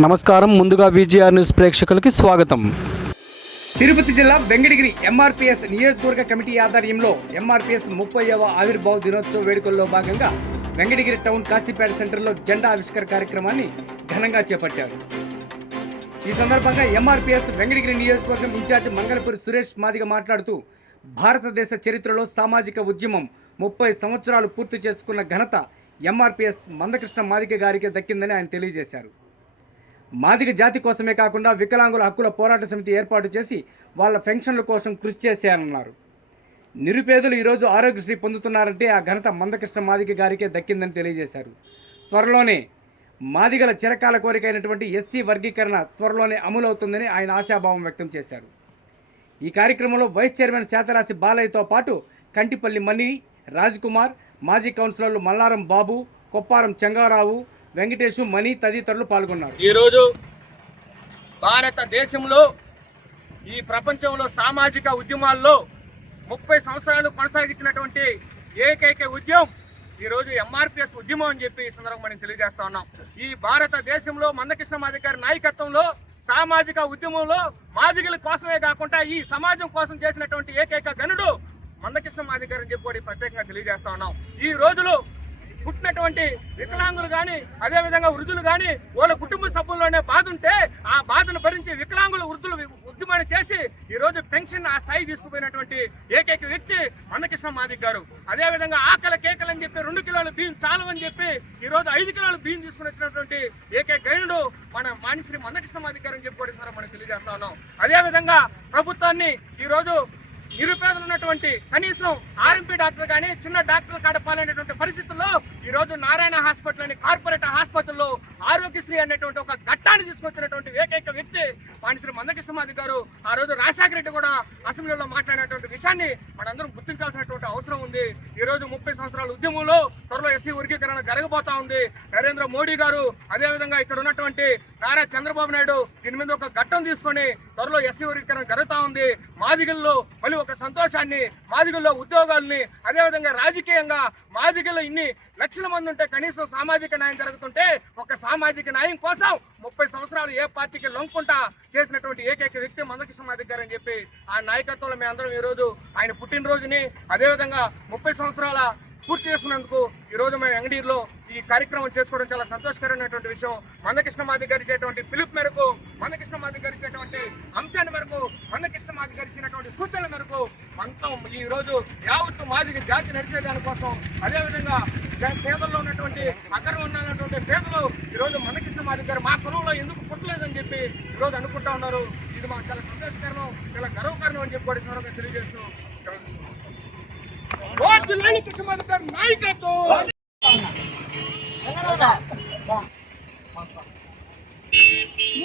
నమస్కారం. ముందుగా VGR news ప్రేక్షకులకి స్వాగతం. తిరుపతి జిల్లా వెంకటగిరి ఎంఆర్పిఎస్ నియోజకవర్గ కమిటీ ఆధ్వర్యంలో ఎంఆర్పిఎస్ ముప్పైవ ఆవిర్భావ దినోత్సవ వేడుకల్లో భాగంగా వెంకటగిరి టౌన్ కాశీపేట సెంటర్లో జెండా ఆవిష్కరణ కార్యక్రమాన్ని ఘనంగా చేపట్టారు. ఈ సందర్భంగా ఎంఆర్పిఎస్ వెంకటగిరి నియోజకవర్గం ఇన్ఛార్జ్ మంగళపూరి సురేష్ మాదిగ మాట్లాడుతూ భారతదేశ చరిత్రలో సామాజిక ఉద్యమం ముప్పై సంవత్సరాలు పూర్తి చేసుకున్న ఘనత ఎంఆర్పిఎస్ మందకృష్ణ మాదిగ గారికి దక్కిందని ఆయన తెలియజేశారు. మాదిగ జాతి కోసమే కాకుండా వికలాంగుల హక్కుల పోరాట సమితి ఏర్పాటు చేసి వాళ్ళ పెన్షన్ల కోసం కృషి చేశారన్నారు. నిరుపేదలు ఈరోజు ఆరోగ్యశ్రీ పొందుతున్నారంటే ఆ ఘనత మందకృష్ణ మాదిగ గారికే దక్కిందని తెలియజేశారు. త్వరలోనే మాదిగల చిరకాల కోరికైనటువంటి ఎస్సీ వర్గీకరణ త్వరలోనే అమలవుతుందని ఆయన ఆశాభావం వ్యక్తం చేశారు. ఈ కార్యక్రమంలో వైస్ చైర్మన్ శాతరాశి బాలయ్యతో పాటు కంటిపల్లి మణి రాజ్కుమార్ మాజీ కౌన్సిలర్లు మల్లారం బాబు కొప్పారం చెంగారావు వెంకటేశు మణి తదితరులు పాల్గొన్నారు. ఈరోజు భారతదేశంలో ఈ ప్రపంచంలో సామాజిక ఉద్యమాల్లో ముప్పై సంవత్సరాలు కొనసాగించినటువంటి ఏకైక ఉద్యమం ఈరోజు ఎంఆర్పిఎస్ ఉద్యమం అని చెప్పి ఈ సందర్భంగా మనం తెలియజేస్తా ఉన్నాం. ఈ భారతదేశంలో మందకృష్ణ మాదిగ గారి నాయకత్వంలో సామాజిక ఉద్యమంలో మాదిగల కోసమే కాకుండా ఈ సమాజం కోసం చేసినటువంటి ఏకైక గనుడు మందకృష్ణ మాదిగ గారు అని చెప్పి ప్రత్యేకంగా తెలియజేస్తా ఉన్నాం. ఈ రోజులు పుట్టినటువంటి వికలాంగులు కానీ అదేవిధంగా వృద్ధులు కానీ వాళ్ళ కుటుంబ సభ్యుల్లోనే బాధ ఉంటే ఆ బాధను భరించి వికలాంగులు వృద్ధులు ఉద్యమాన్ని చేసి ఈరోజు పెన్షన్ ఆ స్థాయి తీసుకుపోయినటువంటి ఏకైక వ్యక్తి మందకృష్ణ మాదిక్ గారు. అదేవిధంగా ఆకలి కేకలు అని చెప్పి రెండు కిలోల బియ్యం చాలవని చెప్పి ఈరోజు ఐదు కిలోల బియ్యం తీసుకుని వచ్చినటువంటి ఏకైక గైనుడు మన మానిశ్రీ మందకృష్ణ మాదిక్ గారు అని చెప్పి కూడా సార్ మనం తెలియజేస్తా ఉన్నాం. అదేవిధంగా ప్రభుత్వాన్ని ఈరోజు నిరుపేదలు ఉన్నటువంటి కనీసం ఆర్ఎంపీ డాక్టర్ కానీ చిన్న డాక్టర్ కాడపాలనేటువంటి పరిస్థితుల్లో ఈ రోజు నారాయణ హాస్పిటల్ అని కార్పొరేట్ హాస్పిటల్లో ఆరోగ్యశ్రీ అనేటువంటి ఒక ఘట్టాన్ని తీసుకొచ్చినటువంటి ఏకైక వ్యక్తి పాండిశ్రీ మందకృష్ణమాది గారు. ఆ రోజు రాజశేఖర రెడ్డి కూడా అసెంబ్లీలో మాట్లాడినటువంటి విషయాన్ని మనందరం గుర్తించాల్సినటువంటి అవసరం ఉంది. ఈ రోజు ముప్పై సంవత్సరాల ఉద్యమంలో త్వరలో ఎస్సీ వర్గీకరణ జరగబోతా ఉంది. నరేంద్ర మోడీ గారు అదేవిధంగా ఇక్కడ ఉన్నటువంటి నారా చంద్రబాబు నాయుడు దీని మీద ఒక ఘట్టం తీసుకొని త్వరలో ఎస్సీ వర్గీకరణ జరుగుతా ఉంది. మాదిగల్లో మళ్ళీ ఒక సంతోషాన్ని మాదిగల్లో ఉద్యోగాల్ని అదేవిధంగా రాజకీయంగా మాదిగల్లో ఇన్ని లక్షల మంది ఉంటే కనీసం సామాజిక న్యాయం జరుగుతుంటే ఒక సామాజిక న్యాయం కోసం ముప్పై సంవత్సరాలు ఏ పార్టీకి లొంకుంటా చేసినటువంటి ఏకైక వ్యక్తి మందకృష్ణ మాదిగ గారు అని చెప్పి ఆ నాయకత్వంలో మేమందరం ఈరోజు ఈ రోజు ఆయన పుట్టినరోజుని అదేవిధంగా ముప్పై సంవత్సరాల పూర్తి చేసుకున్నందుకు ఈ రోజు మేము వెంగడీరులో ఈ కార్యక్రమం చేసుకోవడం చాలా సంతోషకరమైనటువంటి విషయం. మందకృష్ణ మాది గారు ఇచ్చేటువంటి పిలుపు మేరకు మందకృష్ణ మాది గారు ఇచ్చేటువంటి అంశాన్ని మేరకు మందకృష్ణ మాది గారు ఇచ్చినటువంటి సూచనల మేరకు మొత్తం ఈ రోజు యావత్తు మాది జాతి నడిచే దానికోసం అదేవిధంగా పేదల్లో ఉన్నటువంటి అక్కడ ఉన్నటువంటి పేదలు ఈరోజు మందకృష్ణ మాది గారు మా కులంలో ఎందుకు పుట్టలేదని చెప్పి ఈ రోజు అనుకుంటా ఉన్నారు. ఇది మాకు చాలా సంతోషకరం చాలా గర్వకారణం అని చెప్పి కూడా సందర్భంగా తెలియజేస్తూ నాయకత్వం!